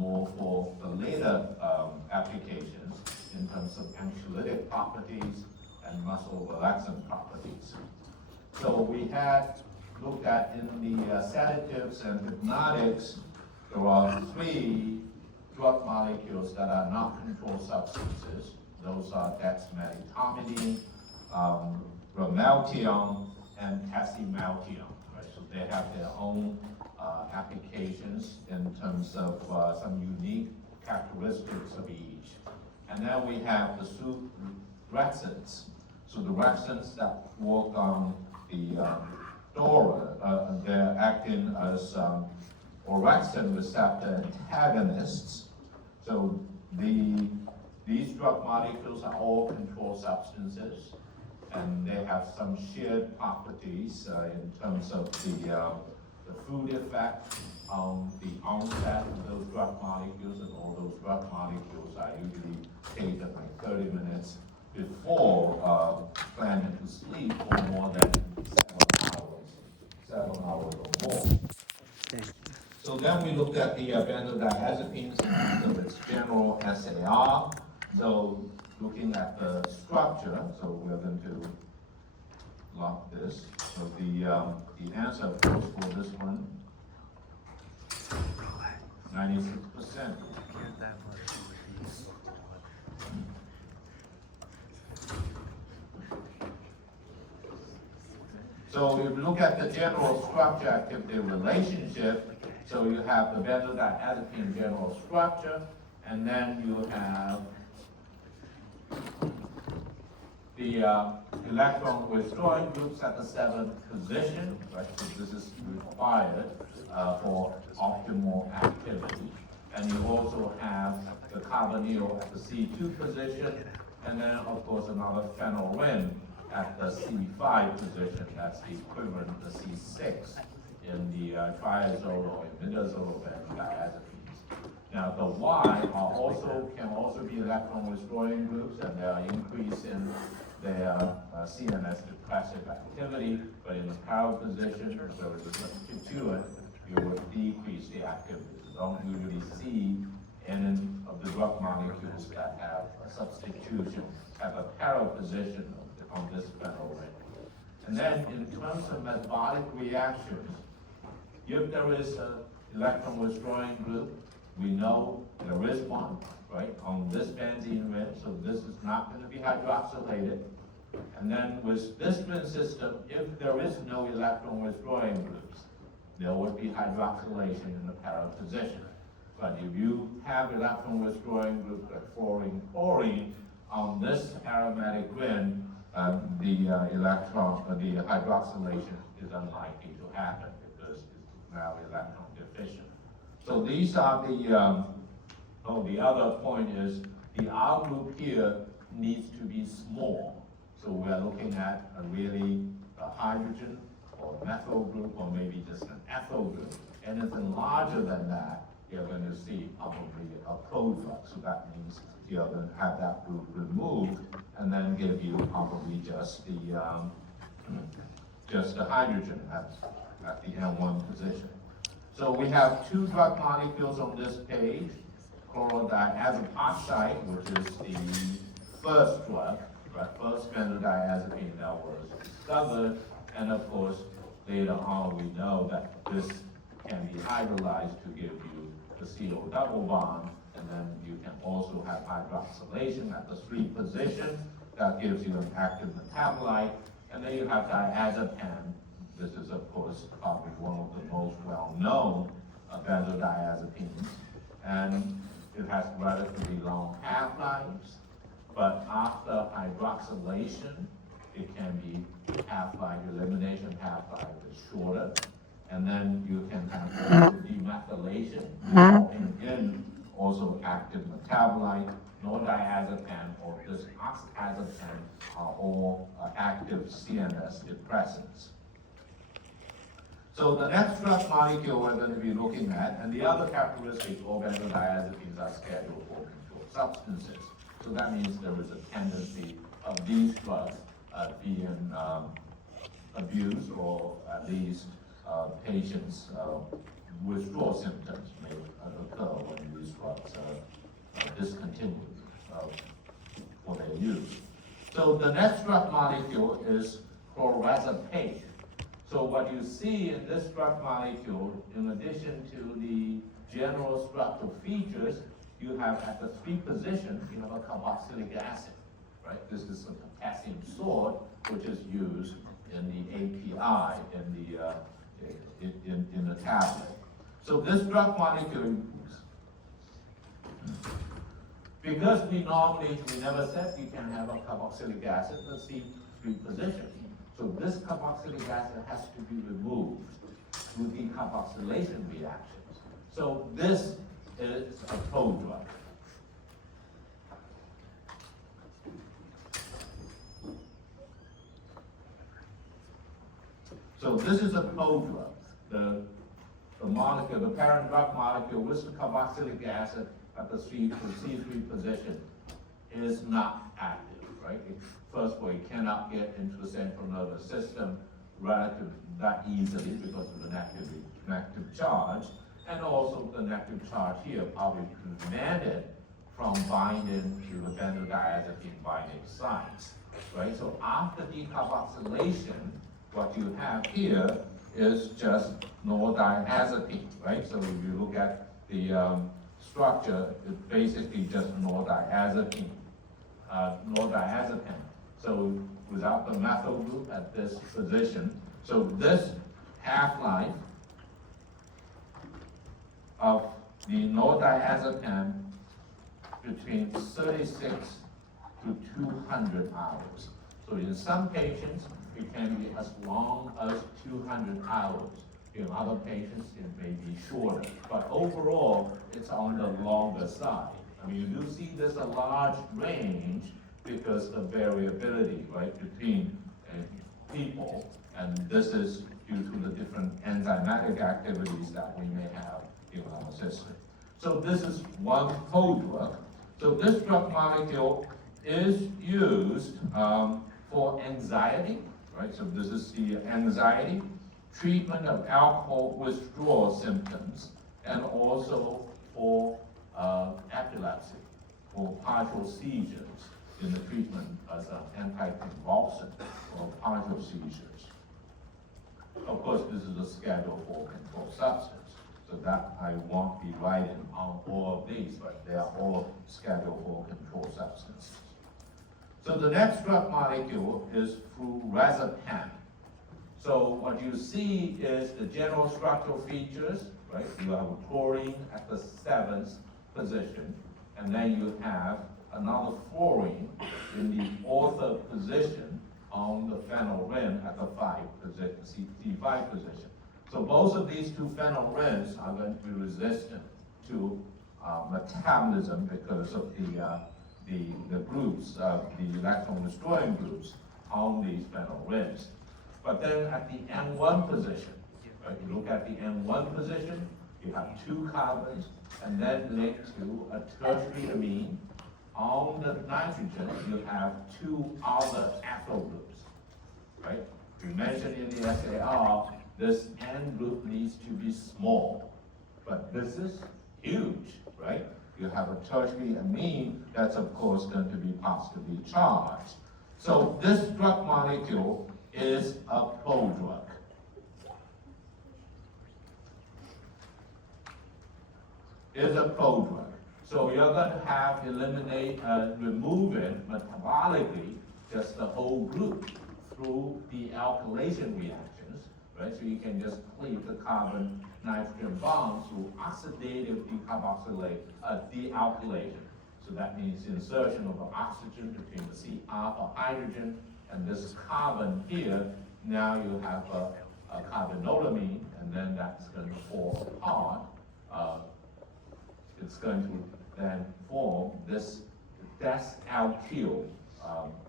more for the later applications in terms of anxiolytic properties and muscle relaxant properties. So we had looked at in the sedatives and hypnotics, there are 3 drug molecules that are not controlled substances. Those are dexmedetomidine, bromeltium, and tasimeltium. Right? So they have their own applications in terms of some unique characteristics of each. And then we have the surexins. So the rexins that work on the DORA, they're acting as orexin receptor antagonists. So these drug molecules are all controlled substances, and they have some shared properties in terms of the food effect on the onset of those drug molecules, and all those drug molecules are usually taken like 30 minutes before planning to sleep for more than 7 hours or more. So then we looked at the benzodiazepines in terms of its general SAR. So looking at the structure, so we're going to lock this. So the answer, of course, for this one, 96%. So if you look at the general structure-activity relationship, so you have the benzodiazepine general structure, and then you have the electron withdrawing groups at the 7th position, right? So this is required for optimal activity. And you also have the carbonyl at the C2 position, and then of course another phenyl ring at the C5 position. That's the equivalent of the C6 in the triazole or imidazole benzodiazepines. Now the Y can also be electron withdrawing groups, and they are increase in their CNS depressive activity, but in the parallel position, if there is a substituent, you would decrease the activity. You don't usually see any of the drug molecules that have a substitution have a parallel position on this phenyl ring. And then in terms of metabolic reactions, if there is an electron withdrawing group, we know there is one, right, on this benzene ring, so this is not going to be hydroxylated. And then with this ring system, if there is no electron withdrawing groups, there would be hydroxylation in the parallel position. But if you have electron withdrawing groups like fluorine, chlorine on this aromatic ring, the hydroxylation is unlikely to happen because it's now electron deficient. So these are the other point is the R group here needs to be small. So we're looking at a hydrogen or methyl group, or maybe just an ethyl group. Anything larger than that, you're going to see probably a product. So that means you're going to have that group removed and then give you probably just the hydrogen at the N1 position. So we have 2 drug molecules on this page, chlorodiazepoxide, which is the first drug, right? First benzodiazepine that was discovered, and of course, later on we know that this can be hydrolyzed to give you the CO double bond, and then you can also have hydroxylation at the 3 position. That gives you an active metabolite. And then you have diazepam. This is, of course, probably one of the most well-known benzodiazepines. And it has relatively long half-lives, but after hydroxylation, it can be half-life, elimination half-life is shorter. And then you can have demethylation, resulting in also active metabolite. Nordiazepam or this oxazepam are all active CNS depressants. So the next drug molecule we're going to be looking at, and the other characteristic of benzodiazepines are scheduled for controlled substances. So that means there is a tendency of these drugs being abused, or at least patients' withdrawal symptoms may occur when you use discontinued for their use. So the next drug molecule is chlorazepate. So what you see in this drug molecule, in addition to the general structural features, you have at the 3 position, you have a carboxylic acid, right? This is a potassium salt, which is used in the API, in the tablet. So this drug molecule, because we never said you can have a carboxylic acid in the C3 position. So this carboxylic acid has to be removed through decarboxylation reactions. So this is a prodrug. So this is a prodrug. The molecule, the parent drug molecule with the carboxylic acid at the C3 position is not active, right? First of all, it cannot get into the central nervous system relatively that easily because of the negative charge, and also the negative charge here probably prevented from binding to the benzodiazepine binding sites, right? So after decarboxylation, what you have here is just nordiazepine, right? So if you look at the structure, it's basically just nordiazepine. So without the methyl group at this position, so this half-life of the nordiazepine between 36 to 200 hours. So in some patients, it can be as long as 200 hours. In other patients, it may be shorter. But overall, it's on the longer side. I mean, you do see there's a large range because of variability, right, between people. And this is due to the different enzymatic activities that we may have in our system. So this is one prodrug. So this drug molecule is used for anxiety, right? So this is the anxiety, treatment of alcohol withdrawal symptoms, and also for epilepsy, or partial seizures in the treatment as an anticonvulsant or partial seizures. Of course, this is a Schedule 4 controlled substance, so that I won't be writing on all of these, but they are all Schedule 4 controlled substances. So the next drug molecule is flurazepam. So what you see is the general structural features, right? You have chlorine at the 7th position, and then you have another fluorine in the ortho position on the phenyl ring at the 5 position, C5 position. So both of these two phenyl rings are going to be resistant to metabolism because of the groups, the electron withdrawing groups on these phenyl rings. But then at the N1 position, right, you look at the N1 position, you have 2 carbons, and then linked to a tertiary amine. On the nitrogen, you have 2 other ethyl groups, right? We mentioned in the SAR, this N group needs to be small, but this is huge, right? You have a tertiary amine that's of course going to be positively charged. So this drug molecule is a prodrug. Is a prodrug. So you're going to have removing metabolically just the whole group through the alkylation reactions, right? So you can just cleave the carbon-nitrogen bonds through oxidative dealkylation. So that means insertion of an oxygen between the C alpha hydrogen and this carbon here. Now you have a carbanolamine, and then that's going to fall apart. It's going to then form this desalkyl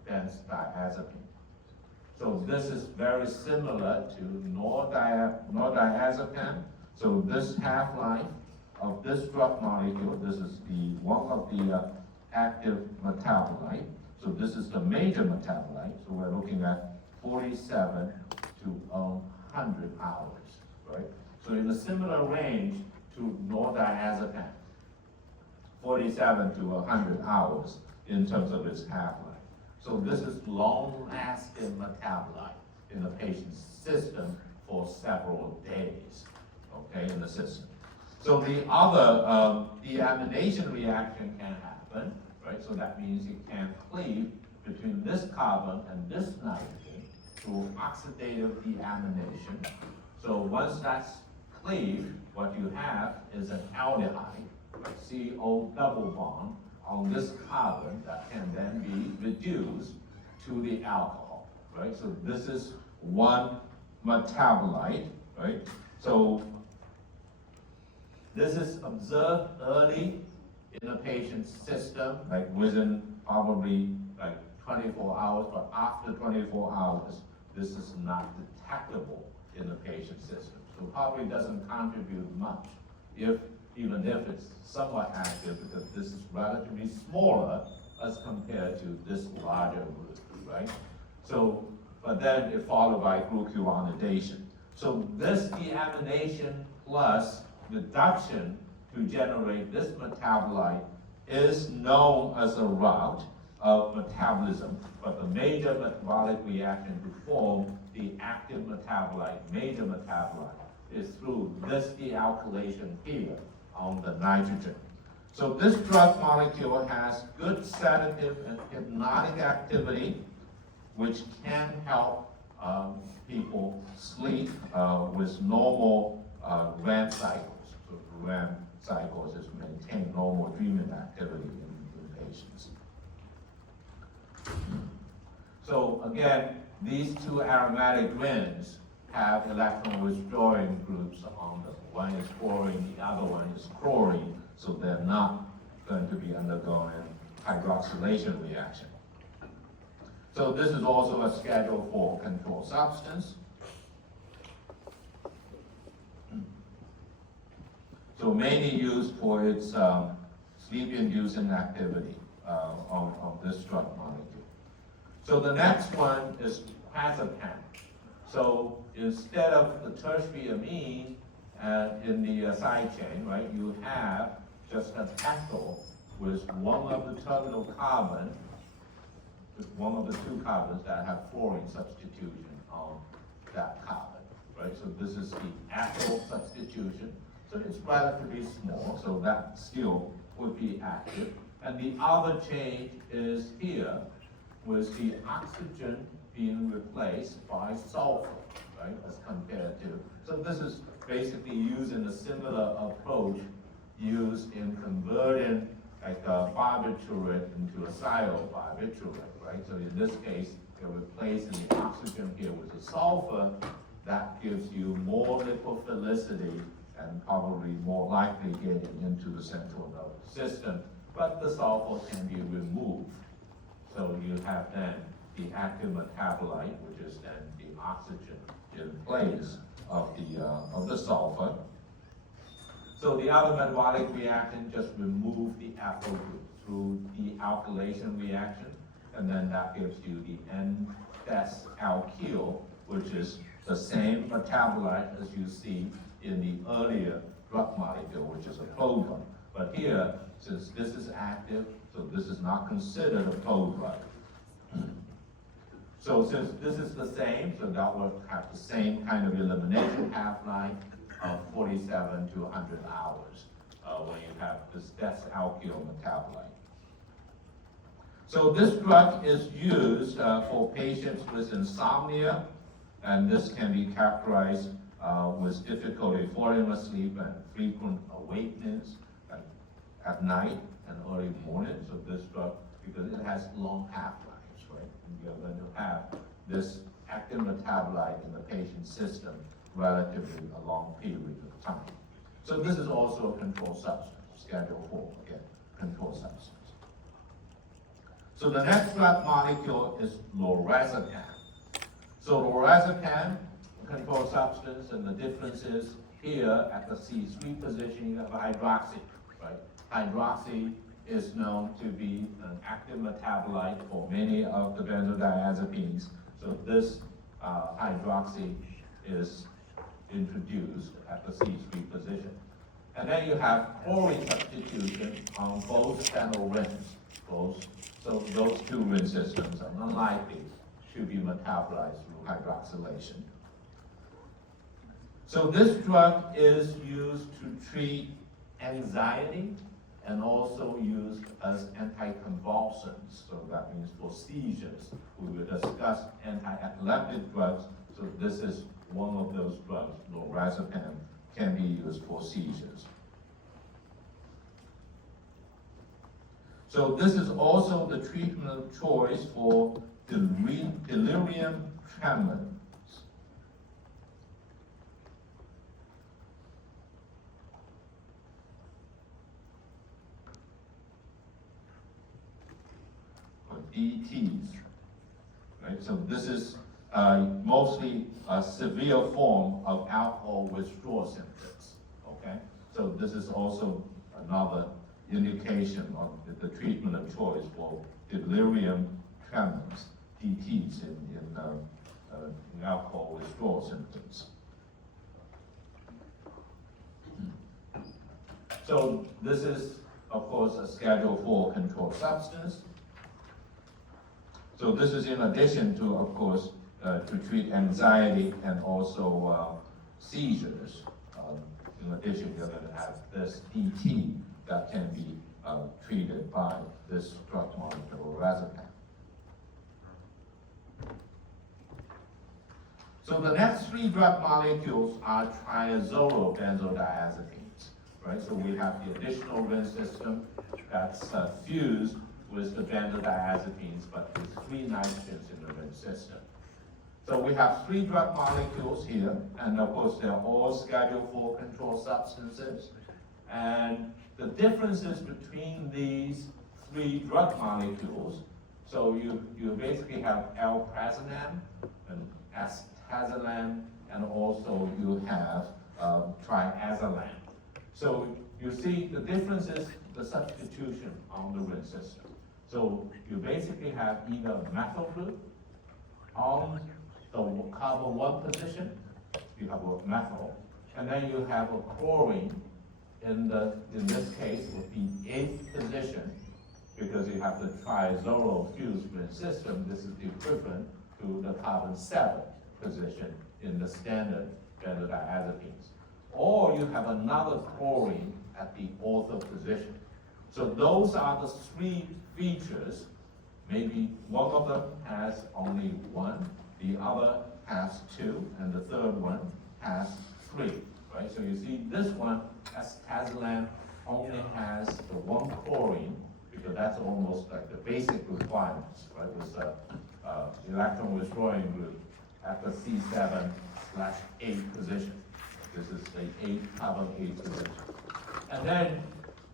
benzodiazepine. So this is very similar to nordiazepam. So this half-life of this drug molecule, this is the one of the active metabolite. So this is the major metabolite. So we're looking at 47 to 100 hours, right? So in a similar range to nordiazepam. 47 to 100 hours in terms of its half-life. So this is long-lasting metabolite in the patient's system for several days, okay, in the system. So the other deamination reaction can happen, right? So that means it can cleave between this carbon and this nitrogen through oxidative deamination. So once that's cleaved, what you have is an aldehyde, like CO double bond on this carbon that can then be reduced to the alcohol, right? So this is one metabolite, right? So this is observed early in a patient's system, like within probably like 24 hours, but after 24 hours, this is not detectable in the patient's system. So probably doesn't contribute much, even if it's somewhat active, because this is relatively smaller as compared to this larger group, right? So, but then it followed by glucuronidation. So this deamination plus reduction to generate this metabolite is known as a route of metabolism, but the major metabolic reaction to form the active metabolite, major metabolite, is through this dealkylation here on the nitrogen. So this drug molecule has good sedative and hypnotic activity, which can help people sleep with normal REM cycles. So REM cycles is maintain normal dreaming activity in patients. So again, these two aromatic rings have electron withdrawing groups on them. One is chlorine, the other one is chlorine, so they're not going to be undergoing hydroxylation reaction. So this is also a Schedule 4 controlled substance. So mainly used for its sleep-inducing activity of this drug molecule. So the next one is clozapam. So instead of the tertiary amine in the side chain, right, you have just an ethyl with one of the terminal carbon, with one of the two carbons that have fluorine substitution on that carbon, right? So this is the ethyl substitution. So it's relatively small, so that still would be active. And the other change is here, with the oxygen being replaced by sulfur, right, as compared to. So this is basically using a similar approach used in converting like a barbiturate into a cyanobarbiturate, right? So in this case, you're replacing the oxygen here with the sulfur. That gives you more lipophilicity and probably more likely getting into the central nervous system, but the sulfur can be removed. So you have then the active metabolite, which is then the oxygen in place of the sulfur. So the other metabolic reaction just remove the ethyl group through dealkylation reaction, and then that gives you the N-des alkyl, which is the same metabolite as you see in the earlier drug molecule, which is a prodrug. But here, since this is active, so this is not considered a prodrug. So since this is the same, so that will have the same kind of elimination half-life of 47 to 100 hours when you have this des-alkyl metabolite. So this drug is used for patients with insomnia, and this can be characterized with difficulty falling asleep and frequent awakenings at night and early morning. So this drug, because it has long half-lives, right? And you're going to have this active metabolite in the patient's system relatively a long period of time. So this is also a controlled substance, Schedule 4, again, controlled substance. So the next drug molecule is lorazepam. So lorazepam, controlled substance, and the difference is here at the C3 position, you have hydroxy, right? Hydroxy is known to be an active metabolite for many of the benzodiazepines. So this hydroxy is introduced at the C3 position. And then you have chlorine substitution on both channel rinse. So those two rinse systems are unlikely to be metabolized through hydroxylation. So this drug is used to treat anxiety and also used as anticonvulsants. So that means for seizures. We will discuss anti-epileptic drugs. So this is one of those drugs, lorazepam, can be used for seizures. So this is also the treatment of choice for delirium tremens. Or DTs, right? So this is mostly a severe form of alcohol withdrawal symptoms, okay? So this is also another indication of the treatment of choice for delirium tremens, DTs, in alcohol withdrawal symptoms. So this is, of course, a Schedule 4 controlled substance. So this is in addition to, of course, to treat anxiety and also seizures. In addition, you're going to have this DT that can be treated by this drug molecule, lorazepam. So the next three drug molecules are triazolobenzodiazepines, right? So we have the additional rinse system that's fused with the benzodiazepines, but with three nitrogens in the rinse system. So we have three drug molecules here, and of course they're all Schedule 4 controlled substances. And the differences between these three drug molecules, so you basically have L-prazolam and astaxanthin, and also you have triazolam. So you see the difference is the substitution on the rinse system. So you basically have either methyl group on the carbon 1 position, you have a methyl, and then you have a chlorine in this case would be 8th position, because you have the triazolo fused rinse system. This is the equivalent to the carbon 7 position in the standard benzodiazepines. Or you have another chlorine at the ortho position. So those are the three features. Maybe one of them has only one, the other has two, and the third one has three, right? So you see this one, astaxanthin, only has the one chlorine, because that's almost like the basic requirements, right? With the electron withdrawing group at the C7/8 position. This is the carbon 8 position. And then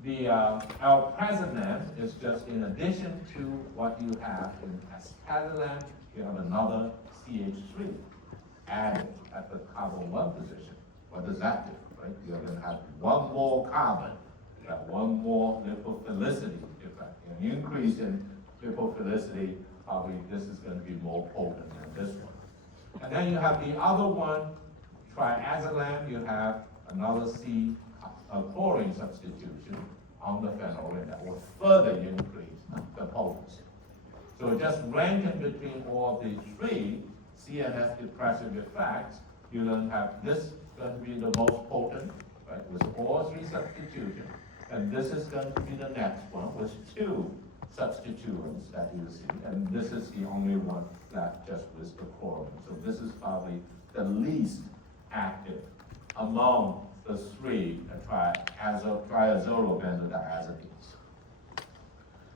the L-prazolam is just in addition to what you have in astaxanthin, you have another CH3 added at the carbon 1 position. What does that do, right? You're going to have one more carbon, you have one more lipophilicity effect. An increase in lipophilicity, probably this is going to be more potent than this one. And then you have the other one, triazolam, you have another C chlorine substitution on the phenol, that will further increase the potency. So just ranking between all the three CNS depressive effects, you're going to have this going to be the most potent, right, with all three substitutions, and this is going to be the next one with two substituents that you see, and this is the only one that just with the chlorine. So this is probably the least active among the three triazolo benzodiazepines.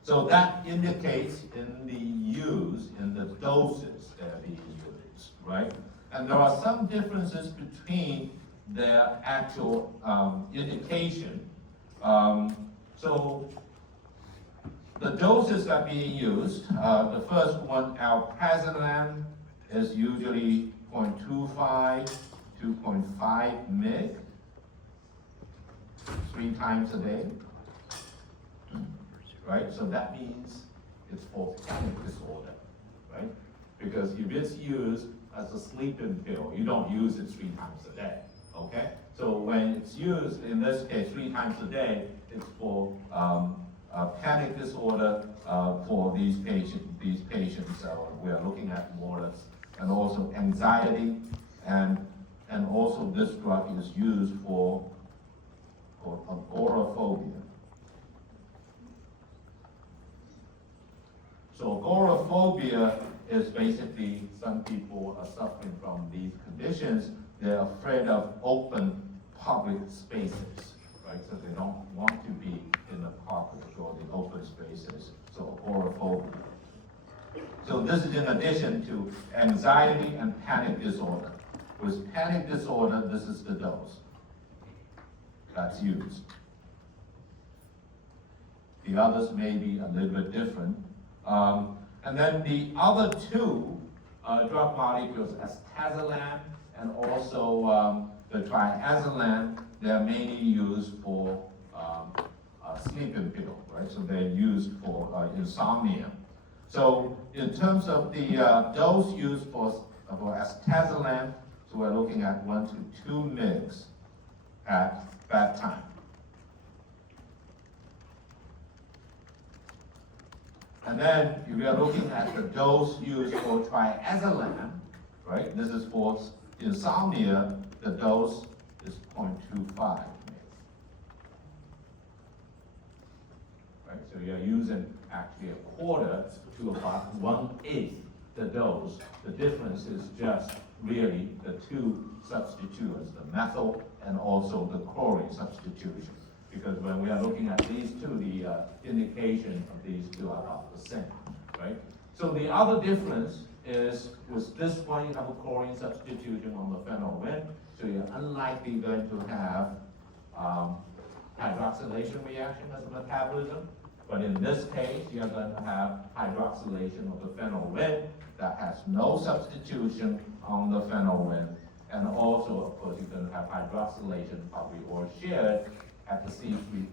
So that indicates in the use, in the doses that are being used, right? And there are some differences between their actual indication. So the doses that are being used, the first one, L-prazolam, is usually 0.25 to 0.5 mg, 3 times a day, right? So that means it's for panic disorder, right? Because if it's used as a sleeping pill, you don't use it 3 times a day, okay? So when it's used, in this case, 3 times a day, it's for panic disorder for these patients, we are looking at more, and also anxiety, and also this drug is used for agoraphobia. So agoraphobia is basically some people are suffering from these conditions. They're afraid of open public spaces, right? So they don't want to be in the public or the open spaces. So agoraphobia. So this is in addition to anxiety and panic disorder. With panic disorder, this is the dose that's used. The others may be a little bit different. And then the other two drug molecules, astaxanthin and also the triazolam, they're mainly used for sleeping pill, right? So they're used for insomnia. So in terms of the dose used for astaxanthin, so we're looking at 1 to 2 mg at bedtime. And then if we are looking at the dose used for triazolam, right? This is for insomnia, the dose is 0.25 mg. Right? So you're using actually a quarter to about 1/8 the dose. The difference is just really the two substituents, the methyl and also the chlorine substitution. Because when we are looking at these two, the indication of these two are about the same, right? So the other difference is with this one, you have a chlorine substitution on the phenyl ring, so you're unlikely going to have hydroxylation reaction as a metabolism. But in this case, you're going to have hydroxylation of the phenyl ring that has no substitution on the phenyl ring. And also, of course, you're going to have hydroxylation probably or shared at the C3,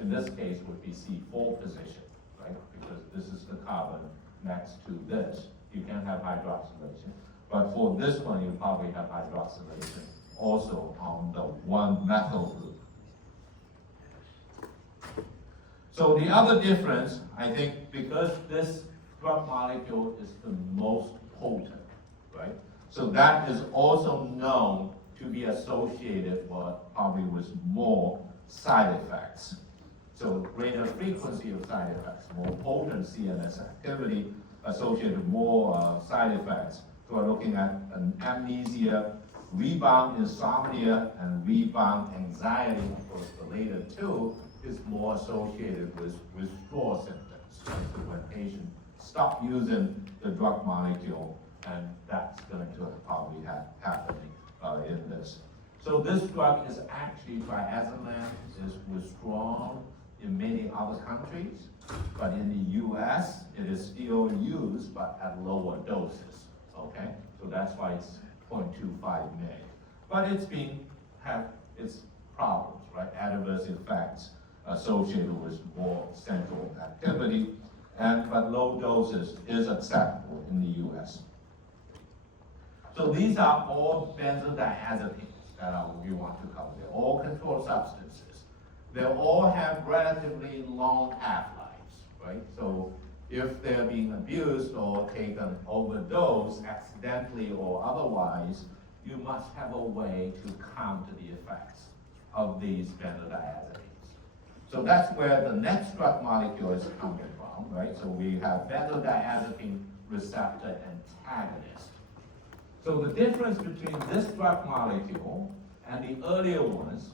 in this case would be C4 position, right? Because this is the carbon next to this. You can have hydroxylation. But for this one, you probably have hydroxylation also on the 1-methyl group. So the other difference, I think, because this drug molecule is the most potent, right? So that is also known to be associated probably with more side effects. So greater frequency of side effects, more potent CNS activity associated with more side effects. So we're looking at an amnesia, rebound insomnia, and rebound anxiety. Of course, the later two is more associated with withdrawal symptoms. Right? So when patients stop using the drug molecule, and that's going to probably happen in this. So this drug is actually, triazolam, is withdrawn in many other countries, but in the US, it is still used, but at lower doses, okay? So that's why it's 0.25 mg. But it's have its problems, right? Adverse effects associated with more central activity, but low doses is acceptable in the US. So these are all benzodiazepines that we want to cover. They're all controlled substances. They all have relatively long half-lives, right? So if they're being abused or taken overdose accidentally or otherwise, you must have a way to counter the effects of these benzodiazepines. So that's where the next drug molecule is coming from, right? So we have benzodiazepine receptor antagonist. So the difference between this drug molecule and the earlier ones,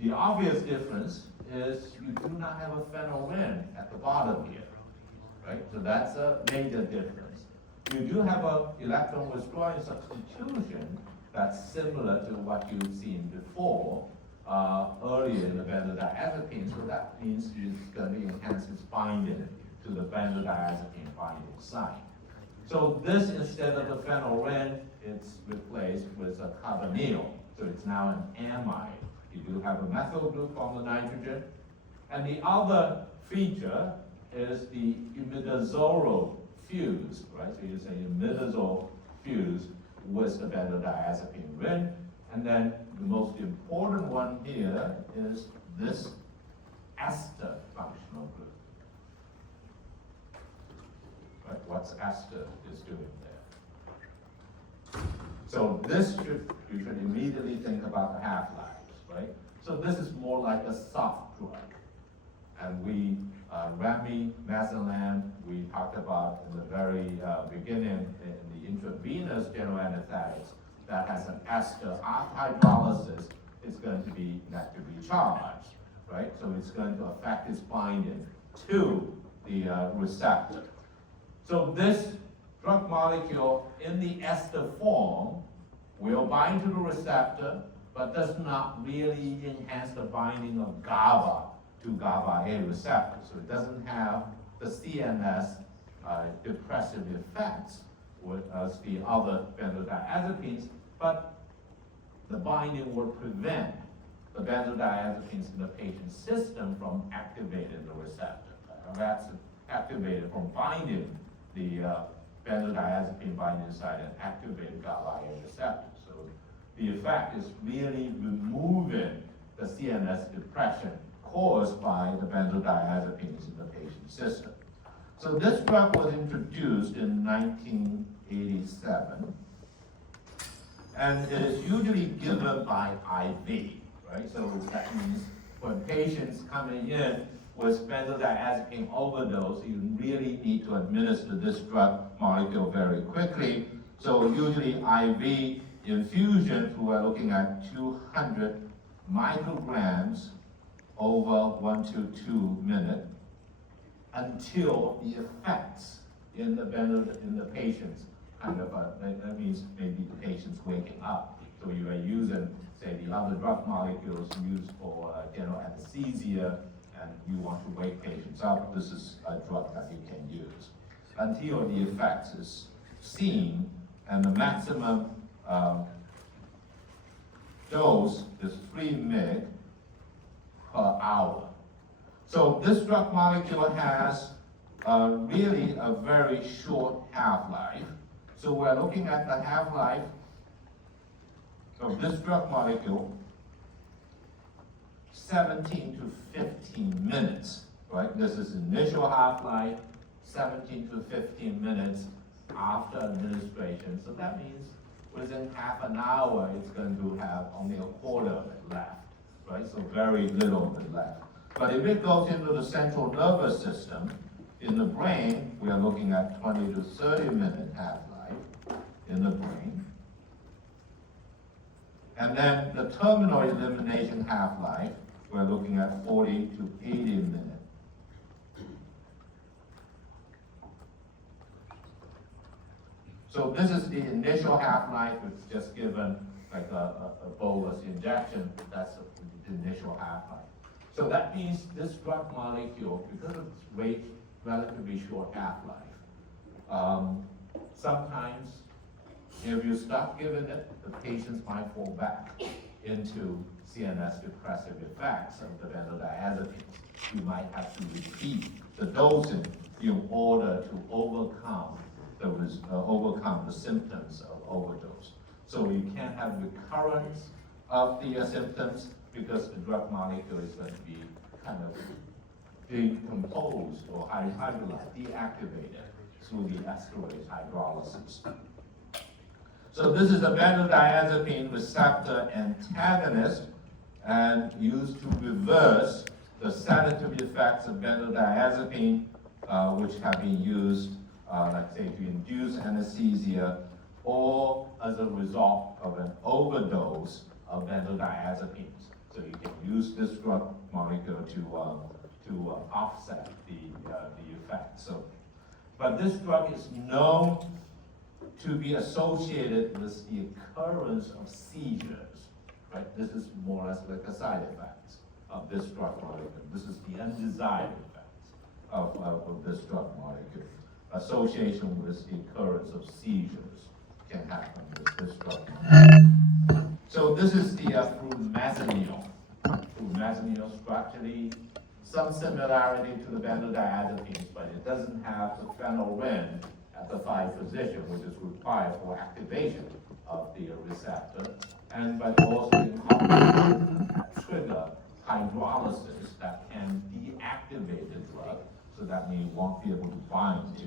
the obvious difference is you do not have a phenyl ring at the bottom here, right? So that's a major difference. You do have an electron withdrawing substitution that's similar to what you've seen before, earlier in the benzodiazepine, so that means it's going to enhance its binding to the benzodiazepine binding site. So this, instead of the phenyl ring, it's replaced with a carbonyl. So it's now an amide. You do have a methyl group on the nitrogen. And the other feature is the imidazole fuse, right? So you say imidazole fuse with the benzodiazepine ring. And then the most important one here is this ester functional group. what ester is doing there. So this you should immediately think about the half-lives, right? So this is more like a soft drug. And we, remimazolam, we talked about in the very beginning in the intravenous general anesthetics that has an ester. After hydrolysis, it's going to be negatively charged, right? So it's going to affect its binding to the receptor. So this drug molecule in the ester form will bind to the receptor, but does not really enhance the binding of GABA to GABA A receptor. So it doesn't have the CNS depressive effects as the other benzodiazepines, but the binding will prevent the benzodiazepines in the patient's system from activating the receptor. That's activated from binding the benzodiazepine binding site and activate GABA A receptor. So the effect is really removing the CNS depression caused by the benzodiazepines in the patient's system. So this drug was introduced in 1987, and it is usually given by IV, right? So that means when patients coming in with benzodiazepine overdose, you really need to administer this drug molecule very quickly. So usually IV infusion, we are looking at 200 micrograms over 1 to 2 minutes until the effects in the patients kind of, that means maybe the patient's waking up. So you are using, say, the other drug molecules used for general anesthesia, and you want to wake patients up. This is a drug that you can use until the effects is seen, and the maximum dose is 3 mg per hour. So this drug molecule has really a very short half-life. So we're looking at the half-life of this drug molecule, 17 to 15 minutes, right? This is initial half-life, 17 to 15 minutes after administration. So that means within half an hour, it's going to have only a quarter of it left, right? So very little of it left. But if it goes into the central nervous system, in the brain, we are looking at 20 to 30 minute half-life in the brain. And then the terminal elimination half-life, we're looking at 40 to 80 minutes. So this is the initial half-life. It's just given like a bolus injection. That's the initial half-life. So that means this drug molecule, because of its relatively short half-life, sometimes if you stop giving it, the patients might fall back into CNS depressive effects of the benzodiazepines. You might have to repeat the dosing in order to overcome the symptoms of overdose. So you can't have recurrence of the symptoms because the drug molecule is going to be kind of decomposed or hydrolyzed, deactivated through the esterase hydrolysis. So this is a benzodiazepine receptor antagonist and used to reverse the sedative effects of benzodiazepine, which have been used, let's say, to induce anesthesia or as a result of an overdose of benzodiazepines. So you can use this drug molecule to offset the effect. So, but this drug is known to be associated with the occurrence of seizures, right? This is more or less like a side effect of this drug molecule. This is the undesired effects of this drug molecule. Association with the occurrence of seizures can happen with this drug molecule. So this is the flumazenil. Flumazenil structurally some similarity to the benzodiazepines, but it doesn't have the phenyl at the 5 position, which is required for activation of the receptor, but also incorporate trigger hydrolysis that can deactivate the drug, so that means you won't be able to bind to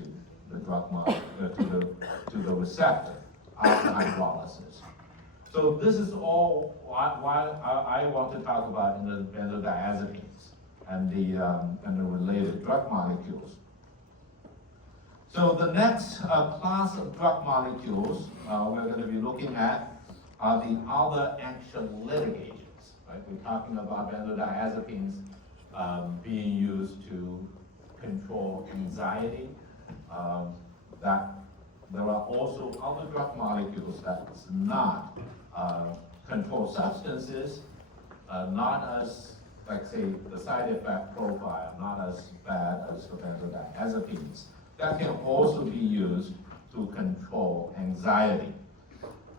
the drug to the receptor after hydrolysis. So this is all why I want to talk about in the benzodiazepines and the related drug molecules. So the next class of drug molecules we're going to be looking at are the other anxiolytic agents. Right? We're talking about benzodiazepines being used to control anxiety. That there are also other drug molecules that's not controlled substances, not as, like say, the side effect profile, not as bad as the benzodiazepines, that can also be used to control anxiety.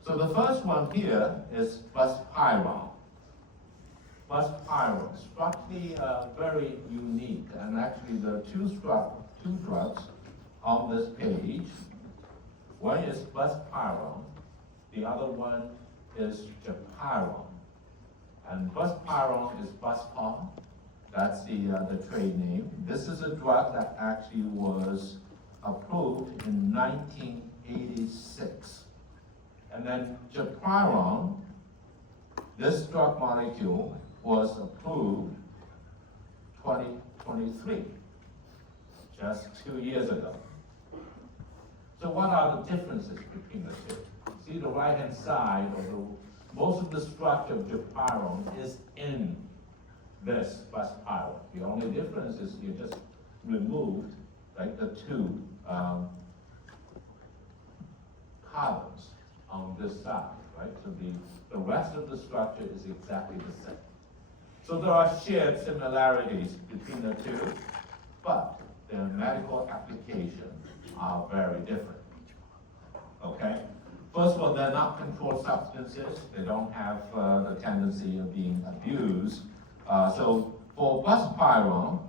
So the first one here is buspirone. Buspirone, structurally very unique, and actually there are two drugs on this page. One is buspirone, the other one is gepirone. And buspirone is Buspar, that's the trade name. This is a drug that actually was approved in 1986. And then gepirone, this drug molecule was approved 2023, just 2 years ago. So what are the differences between the two? See the right-hand side, most of the structure of gepirone is in this buspirone. The only difference is you just removed the two carbons on this side, right? So the rest of the structure is exactly the same. So there are shared similarities between the two, but their medical applications are very different. Okay? First of all, they're not controlled substances. They don't have the tendency of being abused. So for buspirone,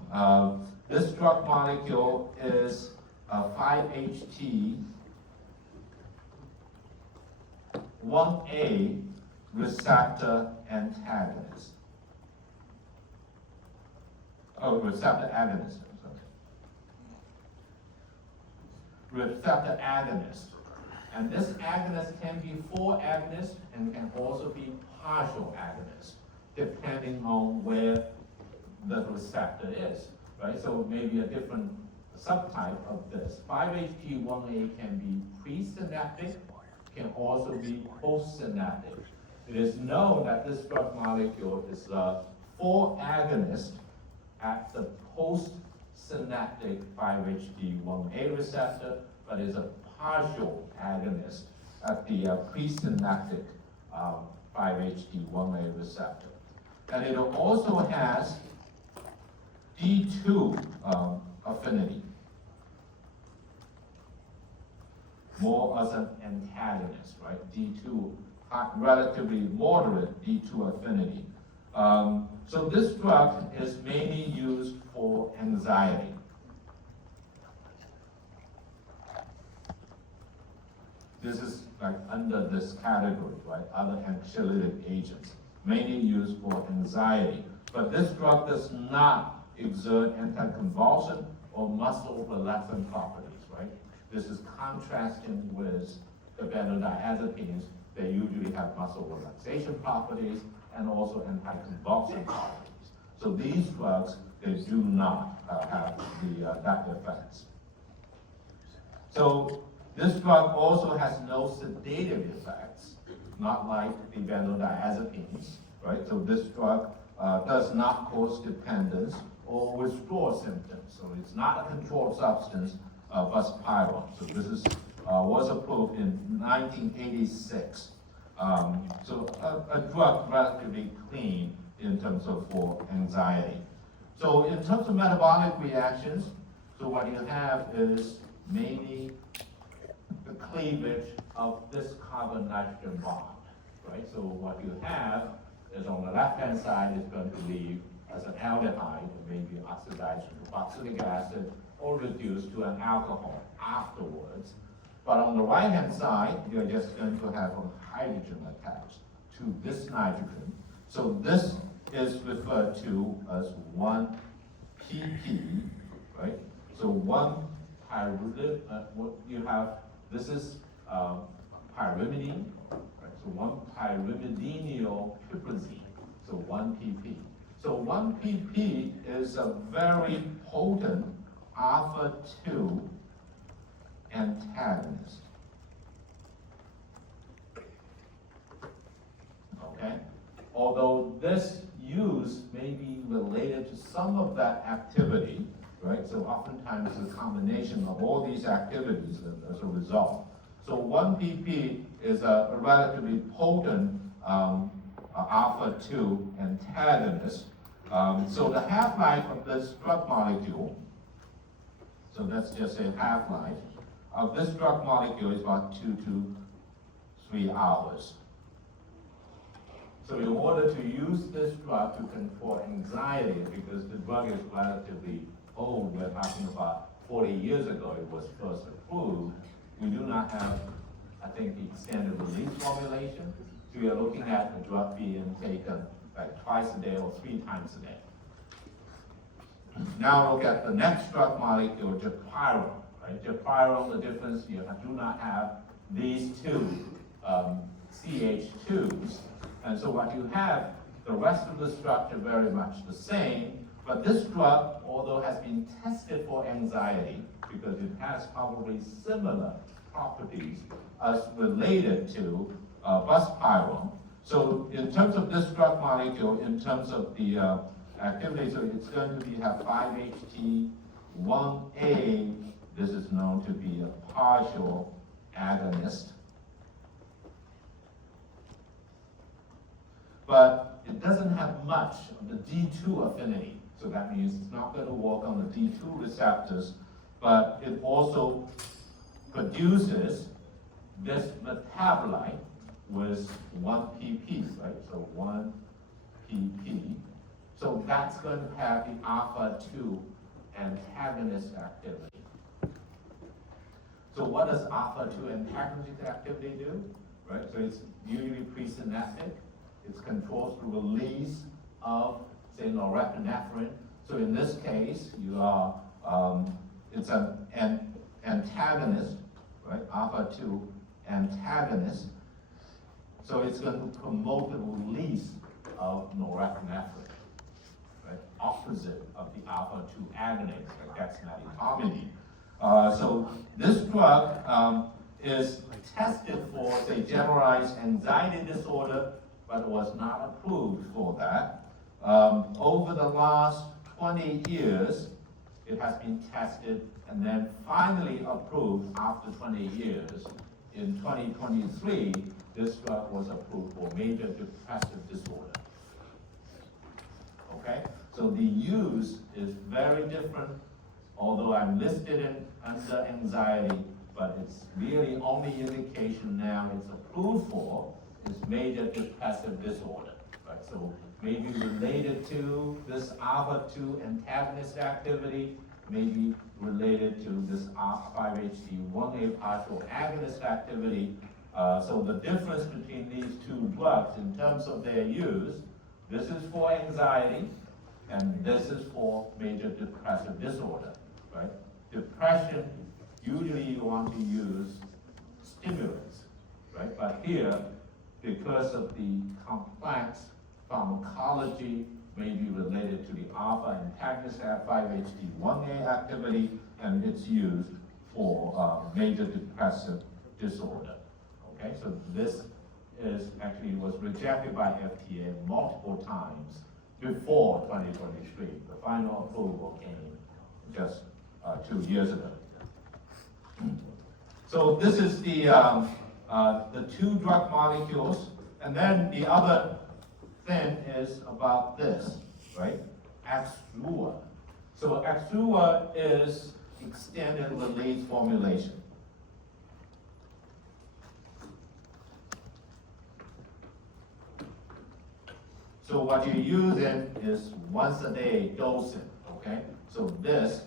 this drug molecule is a 5-HT1A receptor antagonist. Receptor agonist. Receptor agonist. And this agonist can be full agonist and can also be partial agonist, depending on where the receptor is, right? So maybe a different subtype of this. 5-HT1A can be presynaptic, can also be postsynaptic. It is known that this drug molecule is a full agonist at the postsynaptic 5-HT1A receptor, but is a partial agonist at the presynaptic 5-HT1A receptor. And it also has D2 affinity, more as an antagonist, right? D2, relatively moderate D2 affinity. So this drug is mainly used for anxiety. This is like under this category, right? Other anxiolytic agents, mainly used for anxiety. But this drug does not exert anticonvulsant or muscle relaxant properties, right? This is contrasting with the benzodiazepines. They usually have muscle relaxation properties and also anticonvulsant properties. So these drugs, they do not have that effects. So this drug also has no sedative effects, not like the benzodiazepines, right? So this drug does not cause dependence or withdraw symptoms. So it's not a controlled substance, buspirone. So this was approved in 1986. So a drug relatively clean in terms of for anxiety. So in terms of metabolic reactions, so what you have is mainly the cleavage of this carbon-nitrogen bond, right? So what you have is on the left-hand side is going to leave as an aldehyde, it may be oxidized to carboxylic acid or reduced to an alcohol afterwards. But on the right-hand side, you're just going to have a hydrogen attached to this nitrogen. So this is referred to as 1 pp, right? So 1 this is pyrimidine, right? So 1-pyrimidinylpiperazine, so 1 pp. So 1 pp is a very potent alpha-2 antagonist. Okay? Although this use may be related to some of that activity, right? So oftentimes it's a combination of all these activities as a result. So 1 pp is a relatively potent alpha-2 antagonist. So the half-life of this drug molecule, so let's just say half-life, of this drug molecule is about 2 to 3 hours. So in order to use this drug to control anxiety, because the drug is relatively old, we're talking about 40 years ago it was first approved, we do not have, I think, the extended release formulation. So we are looking at the drug being taken like twice a day or 3 times a day. Now look at the next drug molecule, gepirone. Right? Gepirone, the difference, you do not have these two CH2s. And so what you have, the rest of the structure very much the same, but this drug, although has been tested for anxiety, because it has probably similar properties as related to buspirone. So in terms of this drug molecule, in terms of the activity, so it's going to have 5-HT1A. This is known to be a partial agonist. But it doesn't have much of the D2 affinity. So that means it's not going to work on the D2 receptors, but it also produces this metabolite with 1 pp, right? So 1 pp. So that's going to have the alpha-2 antagonist activity. So what does alpha-2 antagonist activity do? Right? So it's usually presynaptic. It controls the release of, say, norepinephrine. So in this case, you are, it's an antagonist, right? Alpha-2 antagonist. So it's going to promote the release of norepinephrine, right? Opposite of the alpha-2 agonist, like dexmedetomidine. So this drug is tested for, say, generalized anxiety disorder, but was not approved for that. Over the last 20 years, it has been tested and then finally approved after 20 years. In 2023, this drug was approved for major depressive disorder. Okay, so the use is very different, although I'm listed in under anxiety, but it's really only indication now it's approved for is major depressive disorder, right? So maybe related to this alpha-2 antagonist activity, maybe related to this 5-HT1A partial agonist activity. So the difference between these two drugs in terms of their use, this is for anxiety, and this is for major depressive disorder, right? Depression, usually you want to use stimulants, right? But here, because of the complex pharmacology may be related to the alpha antagonist 5-HT1A activity, and it's used for major depressive disorder. Okay, so this is actually was rejected by FDA multiple times before 2023. The final approval came just 2 years ago. So this is the 2 drug molecules, and then the other thing is about this, right? Extrua. So Extrua is extended release formulation. So what you're using is once a day dosing, okay? So this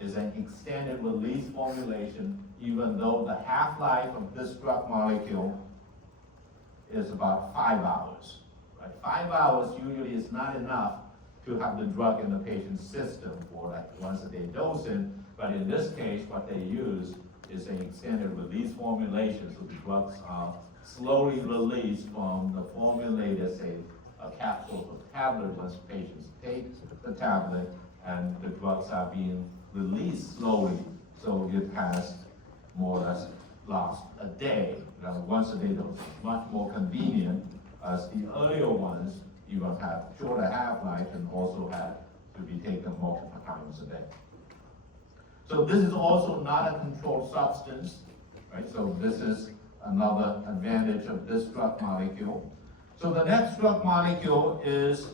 is an extended release formulation, even though the half-life of this drug molecule is about 5 hours. Right? 5 hours usually is not enough to have the drug in the patient's system for like once a day dosing. But in this case, what they use is an extended release formulation, so the drugs are slowly released from the formulated, say, a capsule or tablet once patients take the tablet, and the drugs are being released slowly, so it has more or less last a day, once a day dose. Much more convenient, as the earlier ones even have shorter half-life and also have to be taken multiple times a day. So this is also not a controlled substance, right? So this is another advantage of this drug molecule. So the next drug molecule is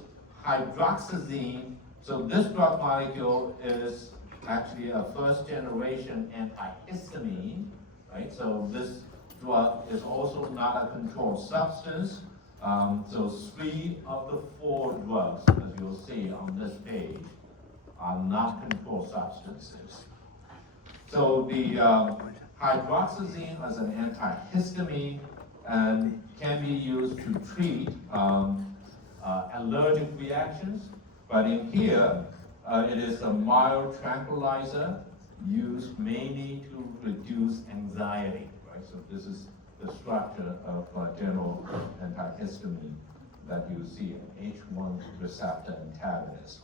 hydroxyzine. So this drug molecule is actually a first generation antihistamine, right? So this drug is also not a controlled substance. So 3 of the 4 drugs, as you'll see on this page, are not controlled substances. So the hydroxyzine is an antihistamine and can be used to treat allergic reactions. But in here, it is a mild tranquilizer used mainly to reduce anxiety, right? So this is the structure of general antihistamine that you see, an H1 receptor antagonist.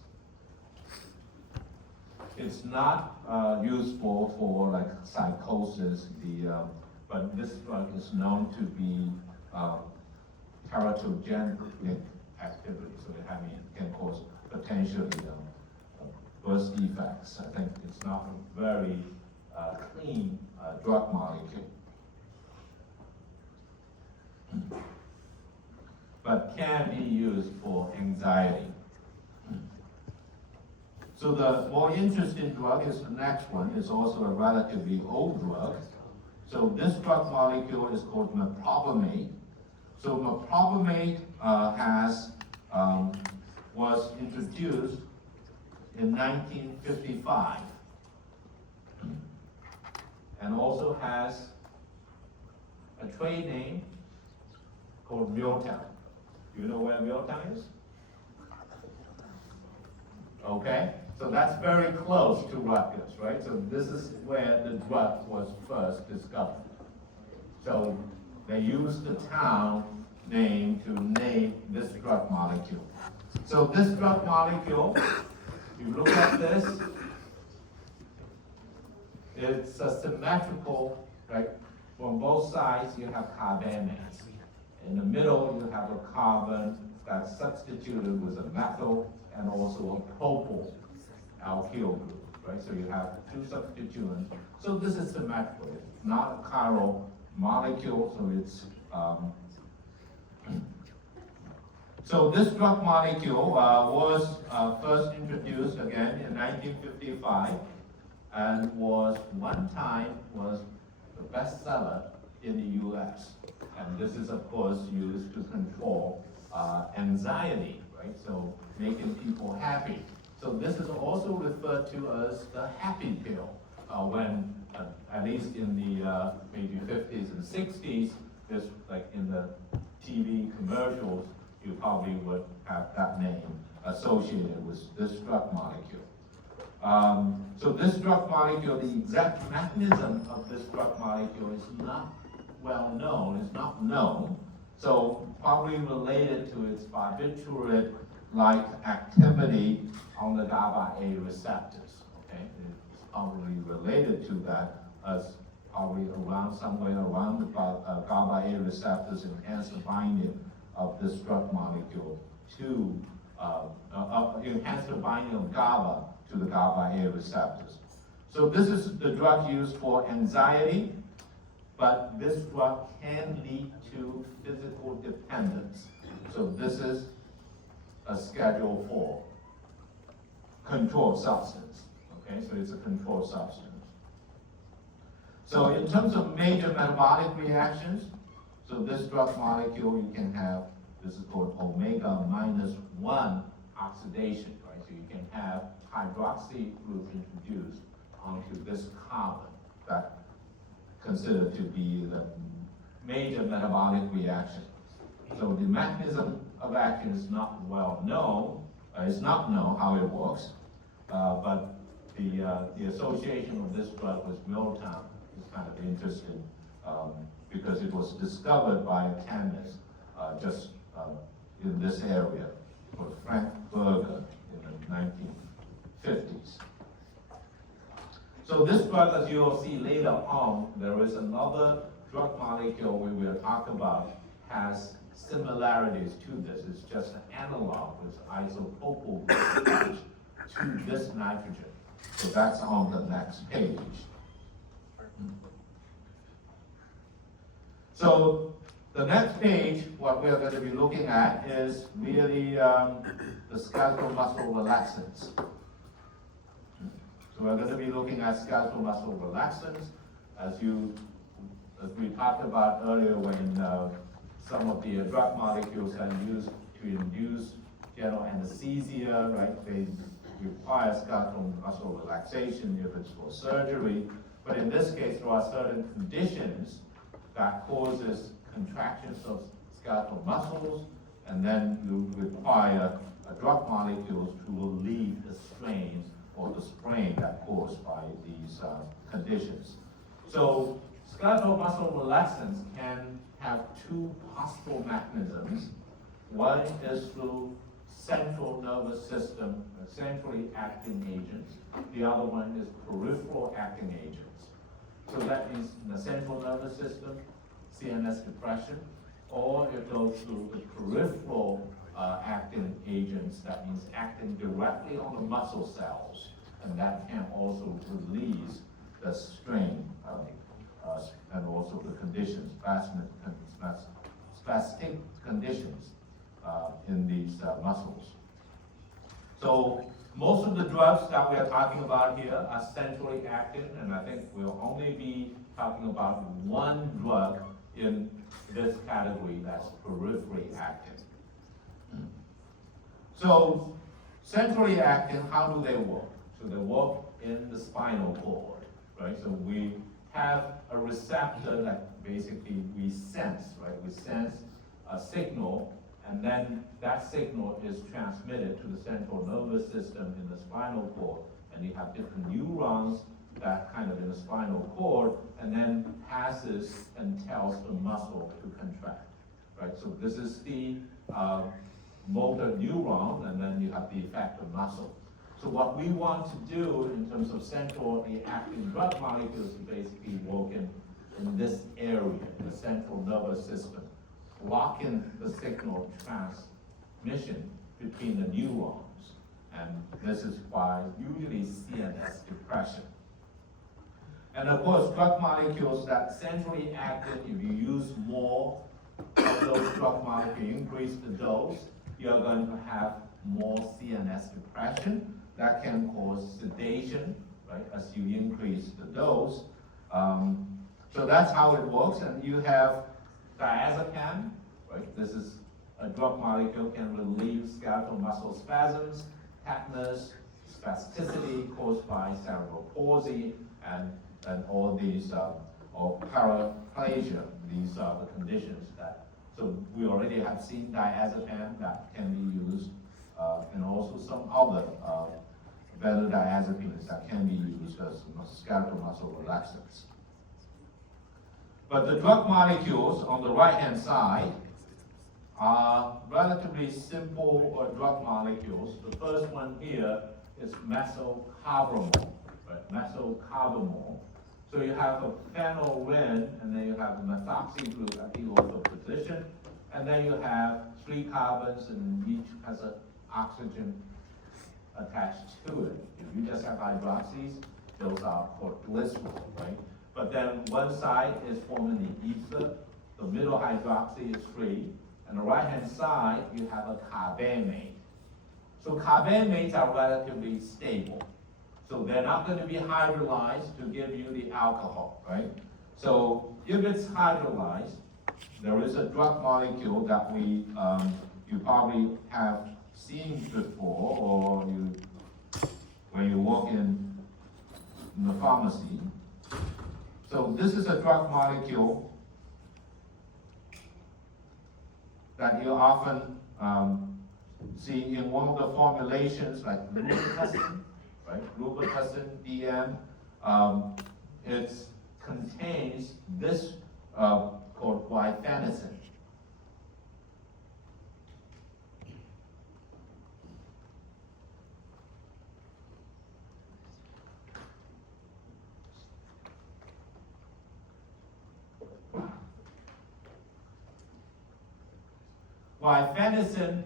It's not useful for like psychosis, but this drug is known to be teratogenic activity, so it can cause potentially birth defects. I think it's not a very clean drug molecule, but can be used for anxiety. So the more interesting drug is the next one. It's also a relatively old drug. So this drug molecule is called meprobamate. So meprobamate was introduced in 1955 and also has a trade name called Miltown. Do you know where Miltown is? Okay, so that's very close to Rutgers, right? So this is where the drug was first discovered. So they used the town name to name this drug molecule. So this drug molecule, you look at this, it's a symmetrical, right? On both sides you have carbamates. In the middle you have a carbon that's substituted with a methyl and also a propyl alkyl group, right? So you have 2 substituents. So this is symmetrical. It's not a chiral molecule, so it's so this drug molecule was first introduced again in 1955 and was the bestseller in the US. And this is of course used to control anxiety, right? So making people happy. So this is also referred to as the happy pill. When, at least in the maybe 50s and 60s, this, like in the TV commercials, you probably would have that name associated with this drug molecule. So this drug molecule, the exact mechanism of this drug molecule is not well known, it's not known. So probably related to its barbiturate-like activity on the GABA-A receptors, okay? It's probably related to that as probably somewhere around the GABA-A receptors enhance the binding of this drug molecule to, enhance the binding of GABA to the GABA-A receptors. So this is the drug used for anxiety, but this drug can lead to physical dependence. So this is a Schedule 4 controlled substance, okay? So it's a controlled substance. So in terms of major metabolic reactions, so this drug molecule, you can have, this is called omega-1 oxidation, right? So you can have hydroxy group introduced onto this carbon that considered to be the major metabolic reaction. So the mechanism of action is not well known, It's not known how it works, but the association of this drug with Miltown is kind of interesting, because it was discovered by a chemist just in this area, called Frank Berger in the 1950s. So this drug, as you will see later on, there is another drug molecule we will talk about, has similarities to this. It's just an analog with isopropyl group to this nitrogen. So that's on the next page. So the next page, what we're going to be looking at is really the skeletal muscle relaxants. So we're going to be looking at skeletal muscle relaxants, as we talked about earlier, when some of the drug molecules are used to induce general anesthesia, right? They require skeletal muscle relaxation if it's for surgery. But in this case, there are certain conditions that causes contractions of skeletal muscles, and then you require drug molecules to relieve the strain or the sprain that caused by these conditions. So skeletal muscle relaxants can have two possible mechanisms. One is through central nervous system, centrally acting agents. The other one is peripheral acting agents. So that means in the central nervous system, CNS depression, or it goes through the peripheral acting agents, that means acting directly on the muscle cells, and that can also release the strain and also the conditions, spastic conditions in these muscles. So most of the drugs that we are talking about here are centrally acting, and I think we'll only be talking about one drug in this category that's peripherally acting. So centrally acting, how do they work? So they work in the spinal cord, right? So we have a receptor that basically we sense, right? We sense a signal, and then that signal is transmitted to the central nervous system in the spinal cord, and you have different neurons that kind of in the spinal cord, and then passes and tells the muscle to contract, right? So this is the motor neuron, and then you have the effector muscle. So what we want to do in terms of centrally acting drug molecules is basically work in this area, in the central nervous system, blocking the signal transmission between the neurons. And this is why usually CNS depression. And of course, drug molecules that centrally active, if you use more of those drug molecules, increase the dose, you're going to have more CNS depression. That can cause sedation, right, as you increase the dose. So that's how it works. And you have diazepam, right? This is a drug molecule can relieve skeletal muscle spasms, tetanus, spasticity caused by cerebral palsy, and all these, or paraplegia. These are the conditions that, so we already have seen diazepam that can be used, and also some other benzodiazepines that can be used as skeletal muscle relaxants. But the drug molecules on the right-hand side are relatively simple drug molecules. The first one here is methylcarbamol, right? Methylcarbamol. So you have a phenyl ring, and then you have a methoxy group at the ortho position, and then you have 3 carbons, and each has an oxygen attached to it. If you just have hydroxys, those are called glycerol, right? But then one side is forming the ether, the middle hydroxy is free, and the right-hand side, you have a carbamate. So carbamates are relatively stable. So they're not going to be hydrolyzed to give you the alcohol, right? So if it's hydrolyzed, there is a drug molecule that you probably have seen before, or when you walk in the pharmacy. So this is a drug molecule that you often See, in one of the formulations, like Robitussin, right, Robitussin DM, it contains this called guaifenesin. Guaifenesin,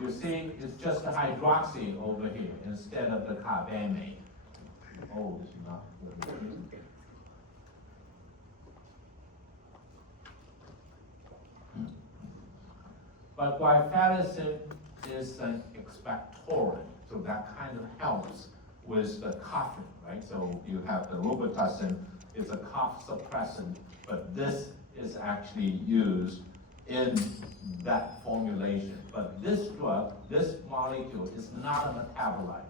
you see, is just a hydroxy over here instead of the carbamate. Oh, it's not good. But guaifenesin is an expectorant, so that kind of helps with the coughing, right? So you have the Robitussin, it's a cough suppressant, but this is actually used in that formulation. But this drug, this molecule is not a metabolite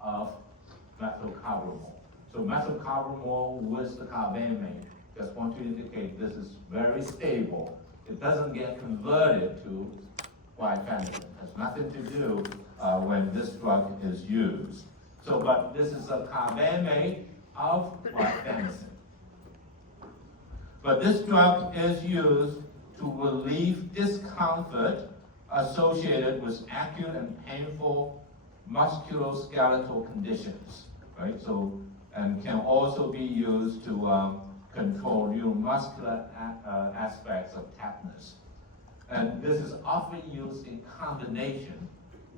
of methylcobalamin. So methylcobalamin with the carbamate, just want to indicate this is very stable. It doesn't get converted to guaifenesin. It has nothing to do when this drug is used. So, but this is a carbamate of guaifenesin. But this drug is used to relieve discomfort associated with acute and painful musculoskeletal conditions, right? So, and can also be used to control neuromuscular aspects of tetanus. And this is often used in combination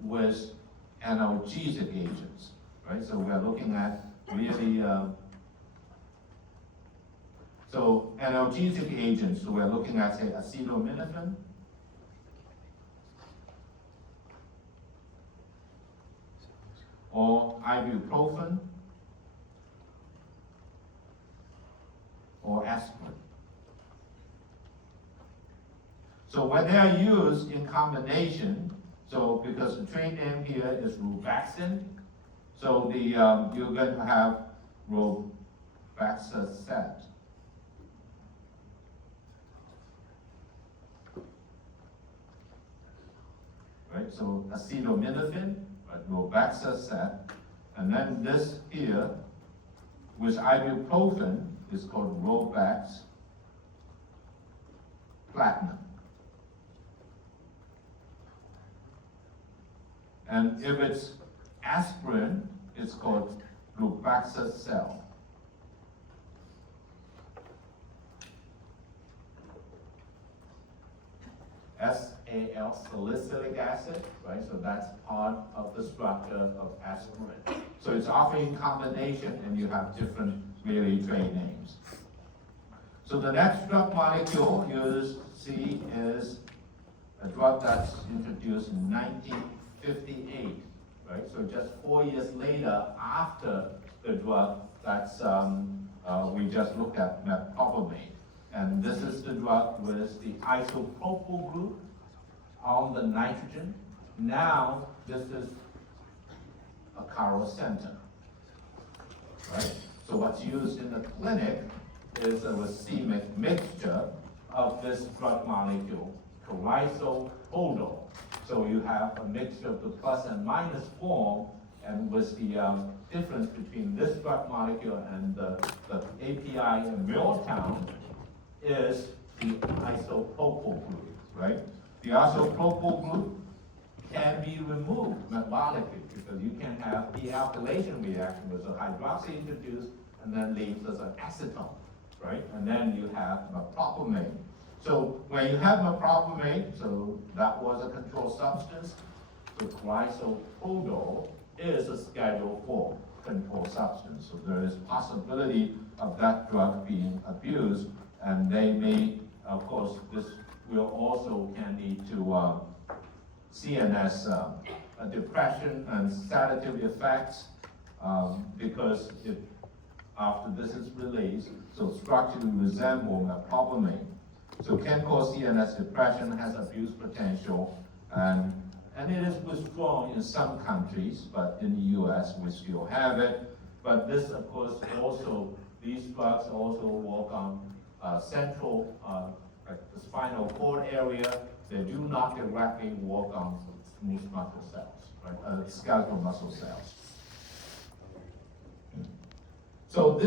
with analgesic agents, right? So we're looking at really, so analgesic agents, so we're looking at, say, acetaminophen, or ibuprofen, or aspirin. So when they are used in combination, so because the trade name here is Rubaxin, so the you're going to have Robaxacet. Right, so acetaminophen, right, Robaxacet, and then this here, with ibuprofen, is called Robax Platinum. And if it's aspirin, it's called Robaxacel. SAL, salicylic acid, right? So that's part of the structure of aspirin. So it's often in combination, and you have different really trade names. So the next drug molecule you see is a drug that's introduced in 1958, right? So just 4 years later after the drug that's we just looked at, metoclopramide. And this is the drug with the isopropyl group on the nitrogen. Now this is a chiral center, right? So what's used in the clinic is a racemic mixture of this drug molecule, chrysopoldol. So you have a mixture of the plus and minus form, and with the difference between this drug molecule and the API in Milltown is the isopropyl group, right? The isopropyl group can be removed metabolically because you can have dealkylation reaction with a hydroxy introduced and then leaves as an acetone, right? And then you have metoclopramide. So when you have metoclopramide, so that was a controlled substance, so chrysopoldol is a Schedule 4 controlled substance. So there is possibility of that drug being abused, and they may, of course, this will also can lead to CNS depression and sedative effects because after this is released, so structurally resemble metoclopramide. So can cause CNS depression, has abuse potential, and it is withdrawn in some countries, but in the US we still have it. But this, of course, also, these drugs also work on central, like the spinal cord area. They do not directly work on smooth muscle cells, right? Skeletal muscle cells. So this